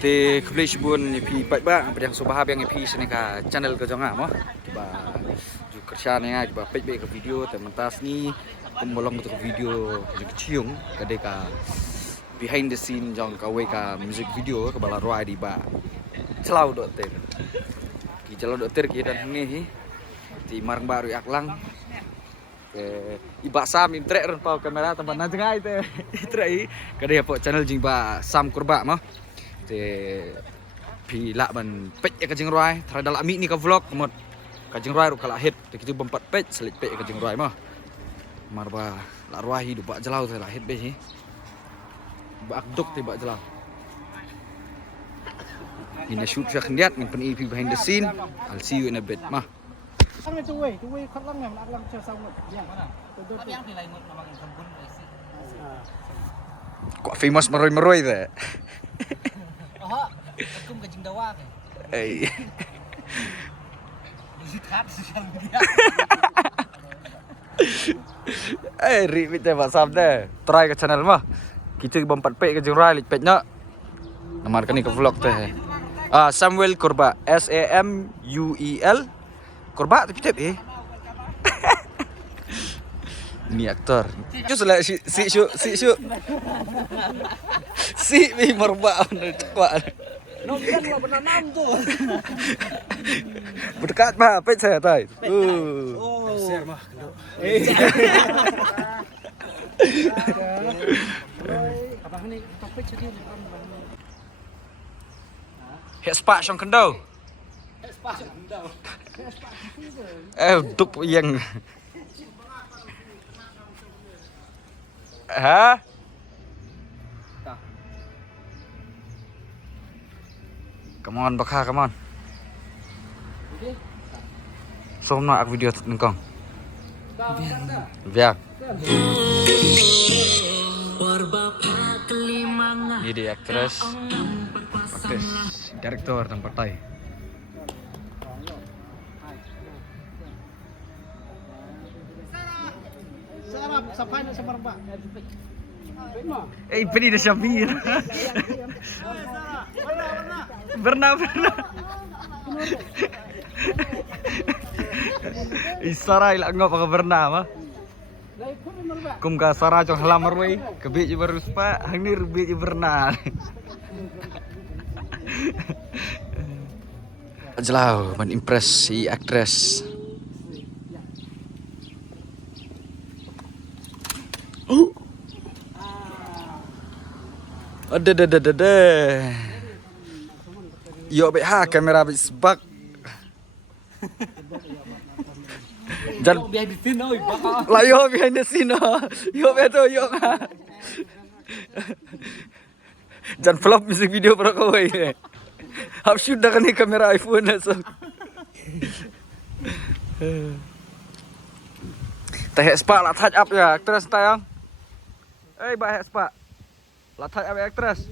Te kebeli bun pi baik yang subah yang pi sini ka channel ke jonga mo. Tiba ju kerja ni tiba page ke video te mentas ni pembolong untuk video ju ciung kade ka behind the scene jong ka we ka music video ke bala roi di ba. Celau dot ter. Ki celau dot ter ki dan ni di marang baru aklang. Iba sam intrek ron pau kamera tempat na jengai te. Itrek kade apa channel jing ba sam kurba mo. Pi lak ban pej ka jing roi thara dal ami ni ka vlog mod ka jing roi ru kala hit te kitu bompat pej selit pej ka jing roi mah marba la roi hidup ba jelau te la hit be hi ba akduk te ba jelau ini shoot sak ndiat ng pen EP behind the scene. I'll see you in a bit mah Sang itu way khát lắm em aklang chơi xong rồi. Yang mana? Tapi yang nilai memang kebun besi. kok famous meroi te Oh, aku kajing dawa ke. Lihat sosial media. Ribet te ba sam te try ke channel mah kitu bompat pej ka jing roi lik pej nya namar kan ni ke vlog te Samuel Kurba SAMUEL Kurba tapi tep Ini aktor. Just like si mi merba kuat. Nonton lo benar tuh. Berdekat mah apa saya tahu. Oh. Share mah. Apa ni topik jadi Hek spak song kendau. Duk yang. Hah? Come on, bakha, come on. Som nak video tu nengkong. Biar. Ini dia aktris, direktur dan partai. Sarap sampai na sa marba. Beri dah Syamir. Berna. Isara ilang ngop ka berna mah. Kum ka sara jong halamar we, kebi je baru spa, hangir bi je berna. Jelau men impress si aktris. Ada. Yo BH kamera bisbak. Jangan Behind the scene oi, bakal. lah yo behind the scene. Yo beto yo. Jangan vlog music video para kau ini. Hap shoot dah kan ni kamera iPhone so. Teh spa lah touch up ya, aktris tayang. Bah spa. Lah touch up aktris.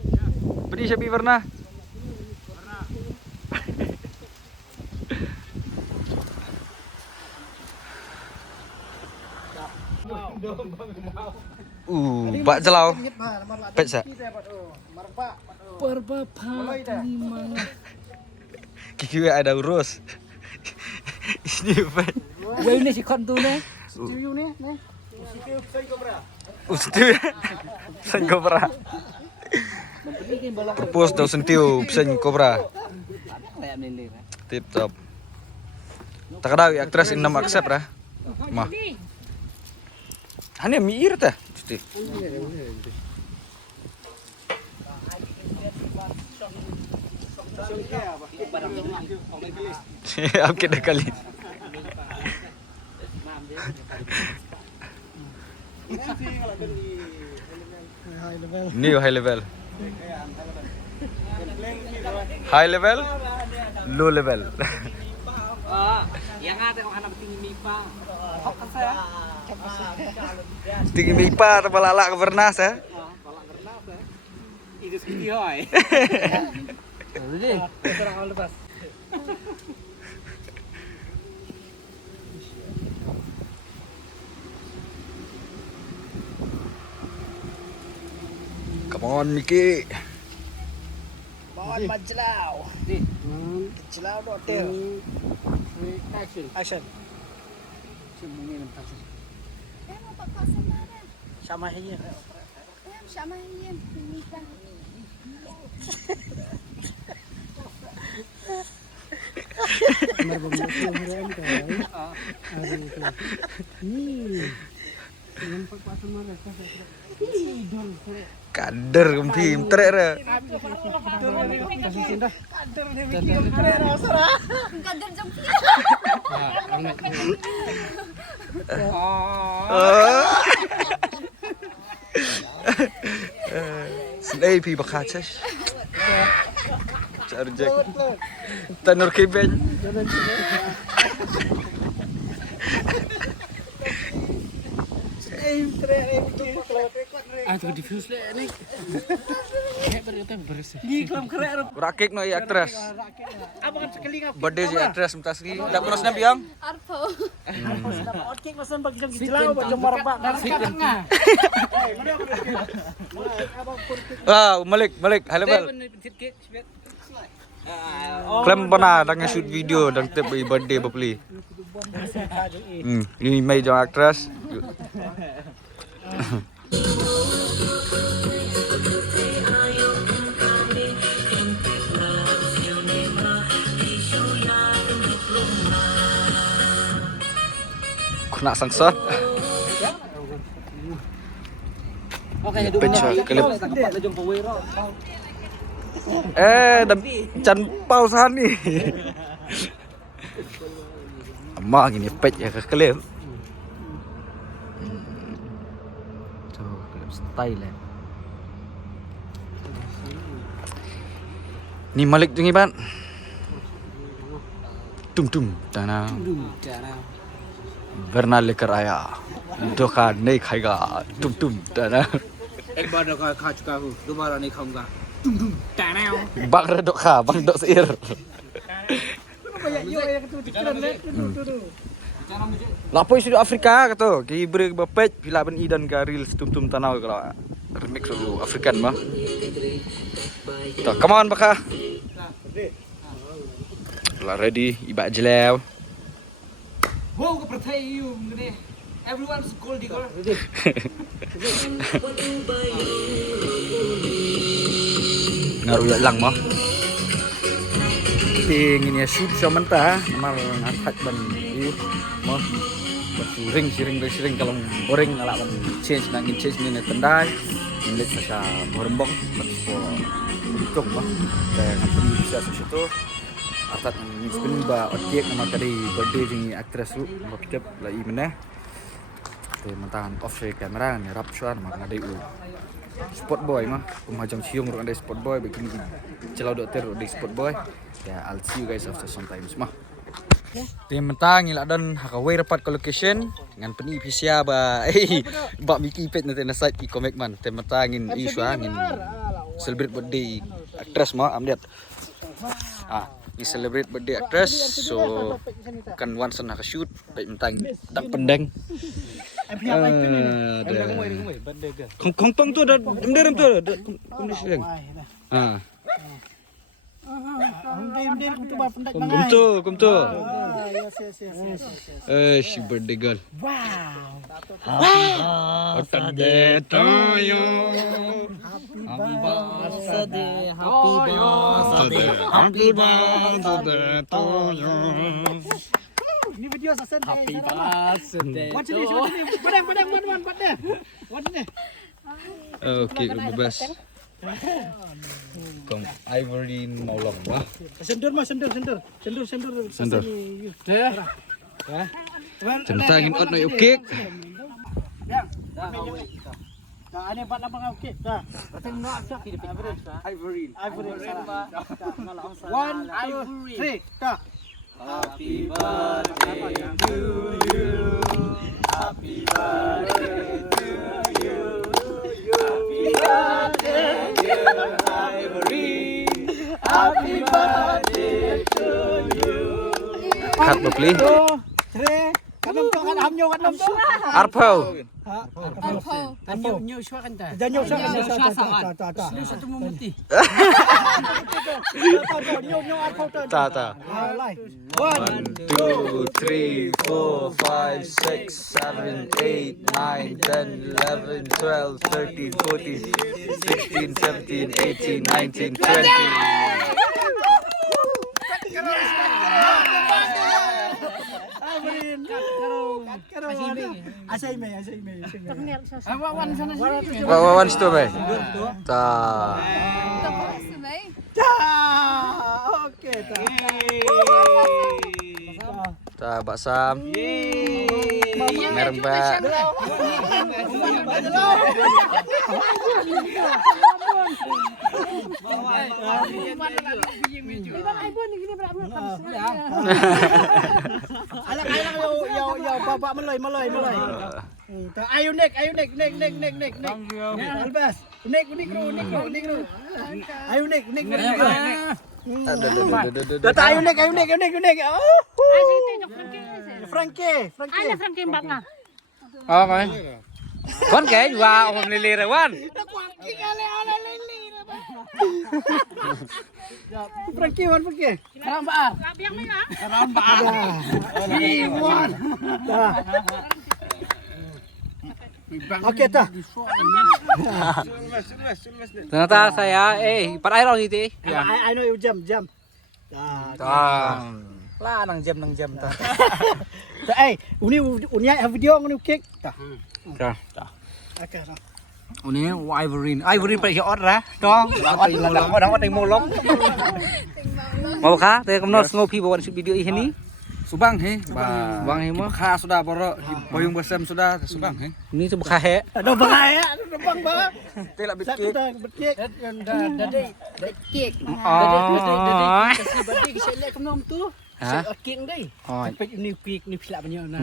Beri siapa warna? Bak jelau. Pet sa. Perba lima. Kiki ada urus. Ini pet. Wah ini si kon tu ne. Studio ni. Ustiu. Sen kobra. Pus daw sentiu sen kobra. Kayak meleleh. Tip top. Tak ada aktris in nama accept dah. Mah. Hanya mir tah. Mesti. Oke dah kali. Ini high level. High level, low level. Yang ada kok anak tinggi mipa. Kok kan saya? Tinggi mipa atau balak ke bernas ya? Balak bernas ya. Itu sekali hoy. Jadi, terang lepas. Come on, Mickey. On Majlau. Majlau Hotel. Action. Action. Semuanya mentah. Mau pakai semara. Sama hiya. Sama ini nikah. Mar bermusuh orang kan. Ni. Yang pakai semara idol. Kader kempim trek re. Kasih cinta. Kadar jam. Sendai pi bakachas. Charjek. Tanur keben. Ah, tu diffuse le ni. Kayak berita beres. Ni kelam kerek. Rakik no actress. Abang kan sekali ngap. Birthday si actress mentas ni. Dak pernah snap yang? Arpo. Okey masan bagi jam jelau macam marbak dari tengah. Ah, Malik, halo bal. Klaim pernah dengan shoot video dan tip birthday bapli. Ni mai jong actress. Kena sangsot. Okay, dulu Pecah kelip. tempat lejong pawai ro. Dan can pau sani. Amma gini pec ya ke kelip. Tuh, kelip style ya. Ni Malik jengi ban. Tum tanah. वरना लेकर आया धोखा नहीं खाएगा तुम टाना एक बार धोखा खा चुका हूँ दोबारा नहीं खाऊंगा तुम टाना bang redok kha bang dok seir Banyak yo yang tu dikira lek tu. lapoi studio Afrika kata ki bre bapet pila ben idan ka reels tum tanau kalau remix dulu African mah to come on baka lah ready ibak jelew Wow, ke percaya you ni. Everyone's gold digger. ngaruh ya lang mah ingin ya shoot sama mentah mal ngangkat ban iu mah sering kalau orang ngalaman change nangin change ni tendai milik sa morembong po untuk mah saya company bisa sa situ atat spin ba objek nama tadi birthday jeng actress lu makeup lai meneh te mantahan off kamera ni rap suan mak ngadai u sport boy mah kumajang cium ru andai sport boy begini celau dokter di sport boy ya I'll see you guys after sometimes mah tim mentang ila dan hakawai rapat ke location ngan peni pisia ba ba miki pet nanti na site i comic man tim mentangin isu angin celebrate birthday actress mah amliat ni celebrate birthday actress so kan once nak shoot baik mentang tak pendeng Kong tong tu ada dem tu komunikasi Kum tu. She birthday girl. Wow. Happy birthday to you. Happy birthday. Happy birthday to you. Ni video saya send. Happy birthday. Watch this. Padang. Watch this. Okay, bebas. Kong Ivory Maulong wah. Sendur. Tentangin out no cake. Dah, ini buat apa okey? Dah. Ivory. 1, 2, 3. Dah. Happy birthday to you. Happy birthday to you. Happy birthday dear Ivory. Happy birthday to you. Kat bapli. 2, 3. Kanam tu kan hamnyo kanam tu. Arpau. Arpo. Nyo shwa kan ta. Jangan nyok Nyo shwa sa kan. tak. Lu satu mumutih. Nyok aku tu. Tak. Lai. 1, 2, 3, 4, 5, 6, 7, 8, 9, 10, 11, 12, 13, 14, 16, 17, 18, 19, 20. Asai me. Wan sana sini. Wan situ be. Tak. Tak puasa, Mai. Okey tak. Tak baksam. Merembak. Alang yo babak meloi. Ayo nek. Albas. Nek. Ayo nek. Tata ayo nek. Frankie. Ada Frankie Mbak nga. Okay. Wan kaya juga om lili Wan. Frankie. Rambar. Labi yang mana? Okey tak. Ternyata saya par air orang itu. I know you jam. Lah nang jam ta. Uni video ngunu kek tak. Dah. Okey. Ini Ivory pada siot lah. Dong. Orang molong. Mau kah? Tadi kamu nol ngopi bawa video ini. Subang he. Bang he mah. Kha sudah boro. Boyong bersam sudah subang he. Ini tu bekah he. Ada bahaya, ada bang bah. Telak Sat kita betik. Dadai. Kek. Oh. Kasi badi kasi lek kenom tu. Ha? Kek dai. Oh. Pek ni kek ni pilak banyak na.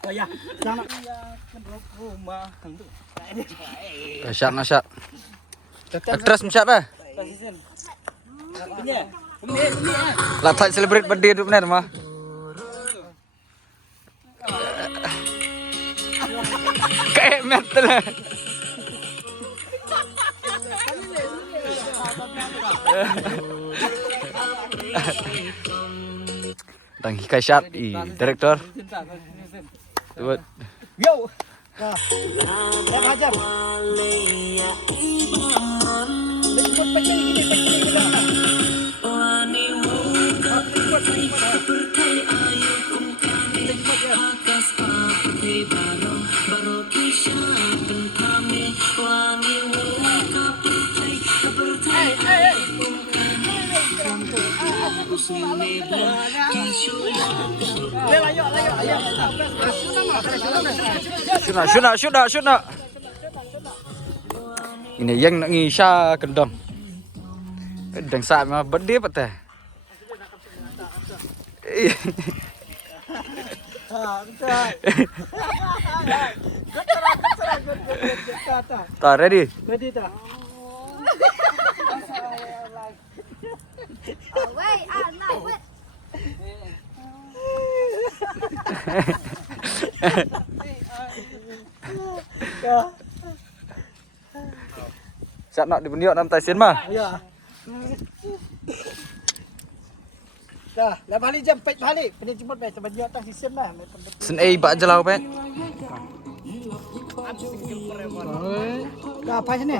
Oh ya, jangan. Nasyak. Terus macam apa? Lah tak celebrate birthday tu benar mah. Kayak metal. Dan Hikai Syat, director. Tuh. Yo. Dah. Dah hajam. Lekut pakai gini dah. Syuna. Ini yang nak ngisha kendang. Kendang saat mah birthday patah. Tak ready. Ready tak? Wait, Allah, wait. Saat nak dipendiok dalam taisin mah. Ya. Dah, lah balik jam 4 balik. Pening jemput baik sebanyak tak sistem lah. Sen bak jelau pek. Dah apa sini?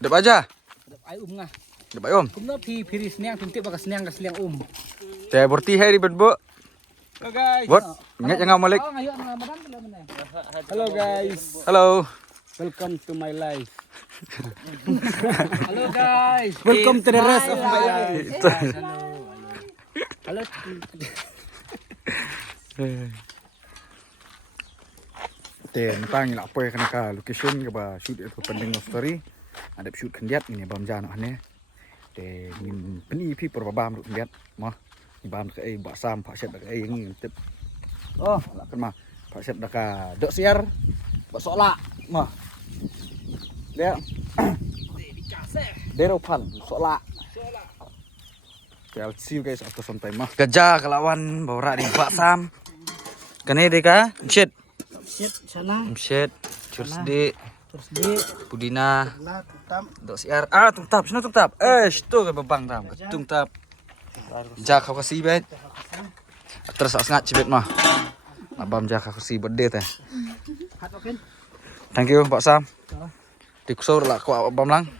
Dep aja. Ai ngah. Dep om. Kumno piri seniang tintik bakas seniang ka seliang Teh berti hari bedbo. Hello guys. Bot. Ingat jangan malik. Oh, ngayon nga madam pala man. Hello guys. Halo. Welcome to my life. Hello guys. Welcome to the rest of my life. Hello. Teh tang nak apa kena ka location ke ba shoot itu pending story. Ada shoot kendiat ini bam jana ne. Teh min peni pi perbam ru kendiat mah. Ni bam ke ba sam pak set ke yang tip. Oh, lah kan mah. Pak set dak ka dok siar. Ba solak mah. Dia. Deropan sola. Okay, I'll see you guys after some time mah. Gajah kelawan bawa di Pak Sam. Kene deka, shit. Shit sana. Shit. Terus di Terus di Pudina. lah tutam. Dok siar. Tungtap, sino tungtap? Sto ke babang tam. Tungtap. Jak kau kasih bet. Terus asngat cibet mah. Abam jak kau kasih berde teh. Hat oken. Thank you Pak Sam. Dikusur lah ku abam lang.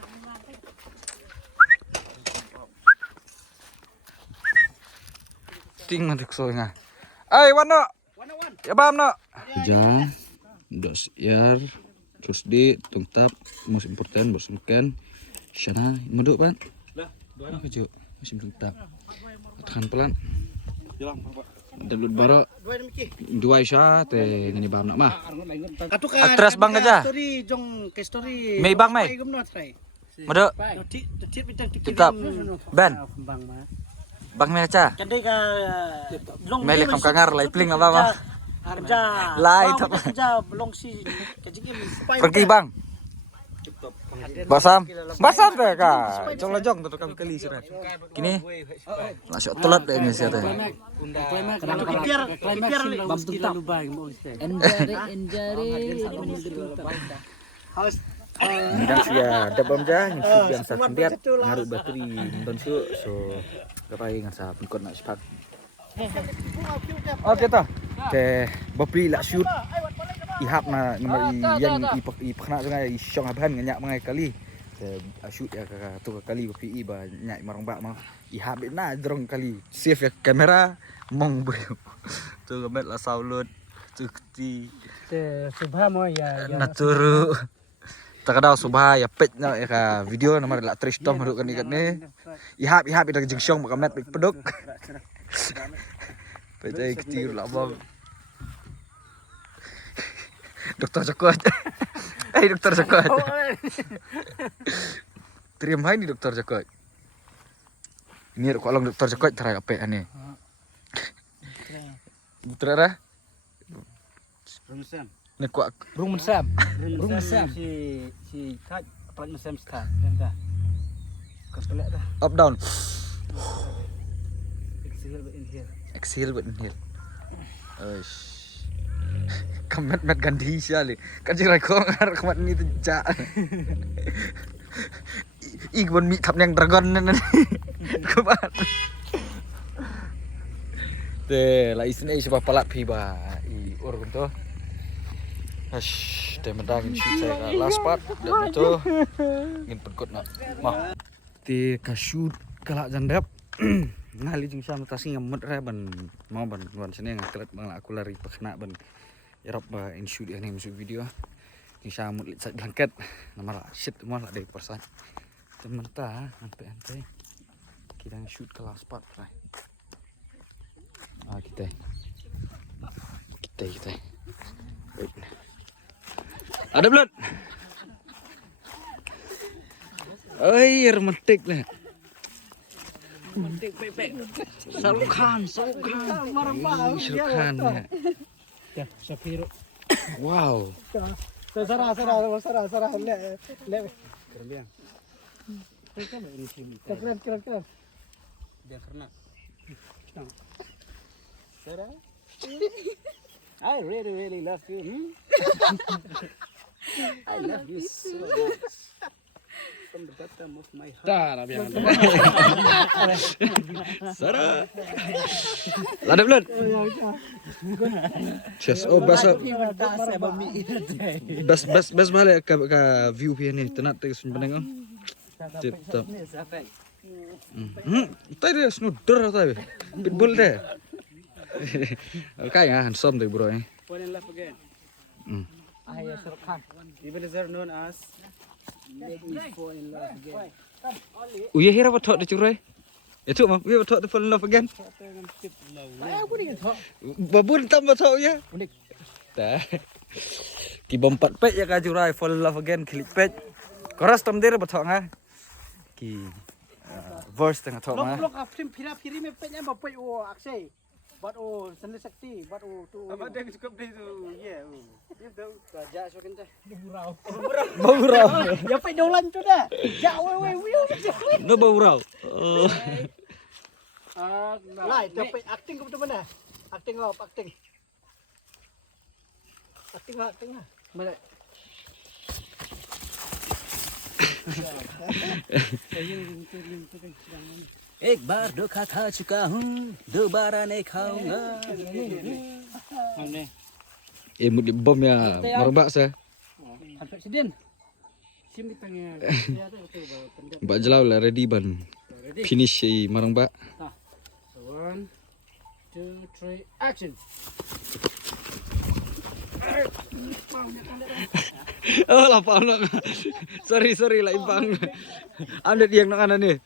Ting nanti kusur nga. Ay, wano. Ya bam no. Jam. Dok siar. Terus di tungtap most important bos makan. Sana meduk pan. Lah, kecil masih tungtap. Tekan pelan. Dalut baro Dua miki. dua isya teh ngani bam nak mah. Atukan. Atras bang aja. Story jong ke story. Mei bang mei. Meduk Tit bitang tungtap. Ban. Bang mah. Bang me aja. Kandai ka long Mele kam kangar lai pling apa mah. Harja. Lai tak. Harja long si kajing Pergi bang. Basam. Basam teh ka. Jong lajong tu kami kali sira. Kini. Lah syok telat deh ini sia teh. Biar bam tuntap. Harus Dan sia dabam jah yang sa kendiat ngaruh bateri don so gapai ngasa pengkot nak sepat. Oke ta. Ke bapri lah shoot. Ihap na nomor yang ipakna dengan isyong aban nganyak mangai kali. Shoot ya tu kali bapri ba nyak marang bak mah. Ihap na drong kali. Save ya kamera mong bro. Tu gamet lah saulut. Tu ti. Subha mo ya. Naturu. Takadaw subha ya pet na ya video nomor la tristom haduk kan ikat ni. Ihap ida jengsyong makamet pedok. Pecai kecil lah bang. Dokter Jokot. Dokter Jokot. Terima hai ni Dokter Jokot. Ini kalau Dokter Jokot terai apa ane? Betul dah. Rumsam. Ni kuat. Rumsam. Rumsam si kat apa mesam start dan dah. Kepelak dah. Up down. Exhale in here. Exhale but inhale. Oish. Kamat mat ganti siali. Kan si Raiko ngar kamat ni tu ja. Igbon mi thap yang dragon nan. Kamat. Te la isne sebab palat pi ba I or kunto. Ash, te medang shoot saya last part dan itu ingin pengkot nak. Mah. Te ka shoot kalak jandap. Ngali jeng sam tasi ngamut re ban mau ban wan sene ngaklet bang aku lari pakna ban yarap ba in shoot ini masuk video ni samut lit blanket nama shit semua lah dari persan temen ta ante kita shoot kelas spot right kita wait ada blood air mentik lah Salukan marang pa. Salukan Ya, Shapiro. wow Sarah le. Keren. Keren. Biar karena. Sarah. I really love you. I love you so much. From the bottom of my heart. Sarah. Ada blood. Cheers. Oh basa. Bas balik ke view ni tenat te sun peneng. Tip top. Tadi snudder tadi. Pitbull deh. Kai handsome deh bro ni. Fall in love again. Ay, Sarkhan. Even is known as Make Me Fall in Love Again. Uye hira batok de curai. Itu mah uye batok de fall in love again. Babun tam batok ya. Tah. Ki bompat pet ya ka curai fall in love again klik pet. Koras tam der batok nga. Ki verse tengah tok mah. Lok film pira me pe nya ba pe o aksai. Buat seni sakti, buat tu. Apa dia cukup dia tu? Ya. Dia tahu kerja semakin teh. Bau rau. Ya phải dolan tu dah. Ja we wiu. Nó bau rau. Lai, tapi acting ke betul mana? Acting apa? Acting. Acting lah. Mana? एक बार धोखा खा चुका हूँ दोबारा नहीं खाऊंगा Một điểm bom ya, marang bak sa. Hampa sedin sim di tengah Bak jelau lah ready ban. Finish marang bak. 1 2 3 action Oh, lapang nak. Sorry lah impang. Am dia yang nak kanan ni.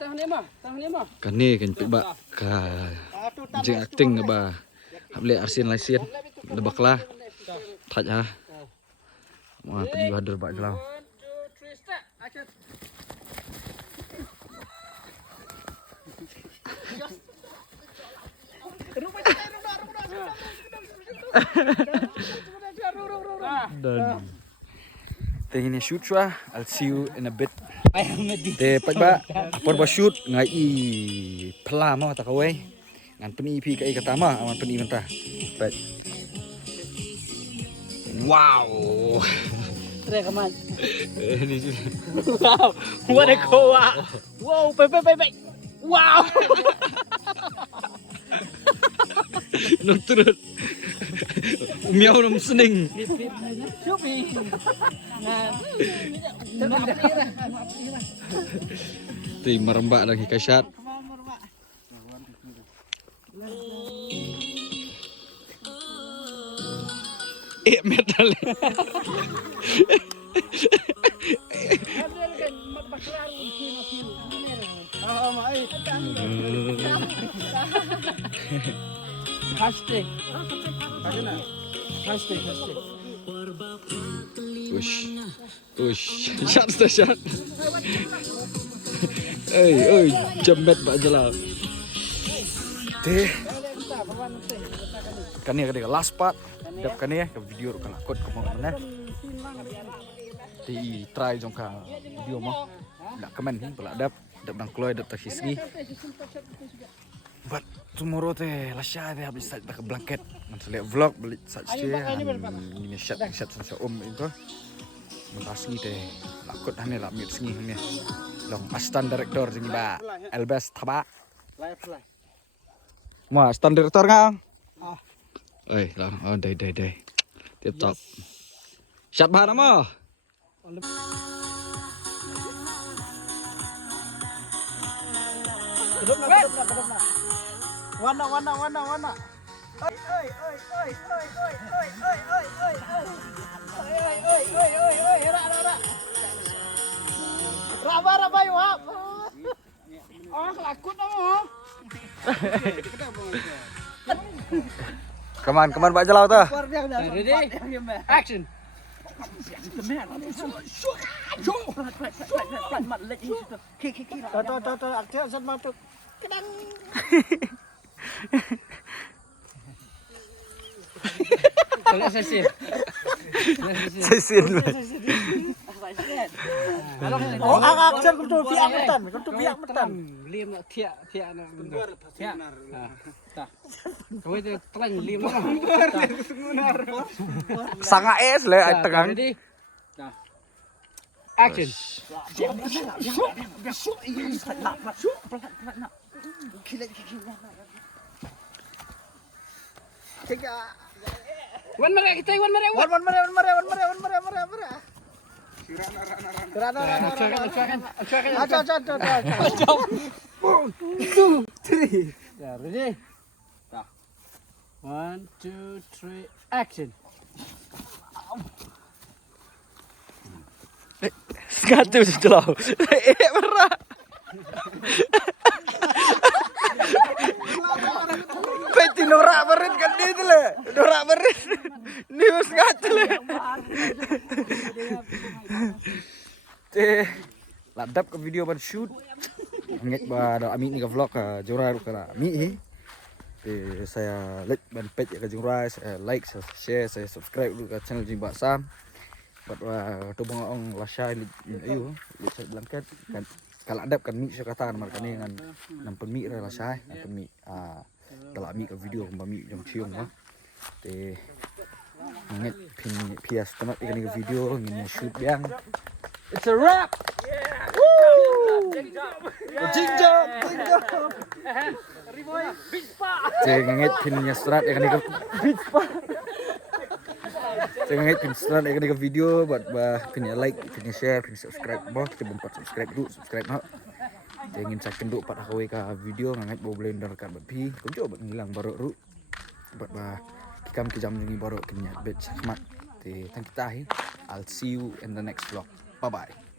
tahan ni mah Kan ni kan bak ka. Jeng acting ba. Hable arsin laisian. Lebaklah. Thaj ha. Wah, pergi hadir bak jelau. 1 2 3 start action Dan tingin shoot chua. I'll see you in a bit. Te pat ba por ba shoot ngai I pelama ta kawai. Ngan peni pi kai katama aman peni mentah. But wow. Trek aman. Ini Wow. What a koa. Wow, baik. Wow. nak turun. Miau nam sening. Cubi. Ti marembak lagi kasyat. Metal. hashtag Ush. Shot. Oi, jembet bak jelau. Teh. Kan ni last part. Dap kan ni ke video kan akut ke mana. Ti try jong ka video mah. Nak komen ni pula dap nang keluar dap terhisni. But tomorrow teh lasya teh habis tak ke blanket. Nanti lihat vlog beli saja. Ini shot sama itu. Mentas ni teh lakut hane lah mit sengi ni. Long astan director jengi ba. Elbes thaba. live Ma astan director ngang. Ah. Oi, lah dai. Tip top. Shot bahan apa? Kedap nak. Warna. Oi. Ra. Rabai wap. Oh, kelakut apa? Kaman bak jelau tu. ready action Tuh, aktif set masuk. Kalau sesi Sesin. Oh, aktif kudu biak metan. Lim nak tiak nak tiak. Tak. Kau itu terang lim nak. Sangat es le tegang. Ready? Nah. Action. One mere. Wan mare. Acha. 2 3. Ready? Nah. 1 2 3 action. Skatu jelau. Berat. Peti norak berit kan dia tu le. Norak berit. Ni skatu le. Teh ladap ke video ban shoot. Ngek ba da ami ni ka vlog ka Jorai ru ka ami. Saya page ka Jorai, saya like, saya share, saya subscribe dulu ke channel Jimba Sam. Buat tu bang ong lasai ayo, saya belangkat kan kalau adap kan mi saya kata mar kan dengan nam pemi ra lasai, pemi kalau mi ka video kan mi jong ciong ha. Te ngek pin pias temat ikan ke video ngin shoot yang. It's a wrap. Jinjam. Ngek pinnya strat ikan ke Jangan pin setelah nak video buat punya like, punya share, punya subscribe. Bah kita bumpat subscribe dulu, subscribe nak. Jangan cakap dulu pada kau video ngangat bawa blender kat babi. Kau coba ngilang baru ru. Buat kikam kejam ni baru kena batch semat. Thank you. I'll see you in the next vlog. Bye bye.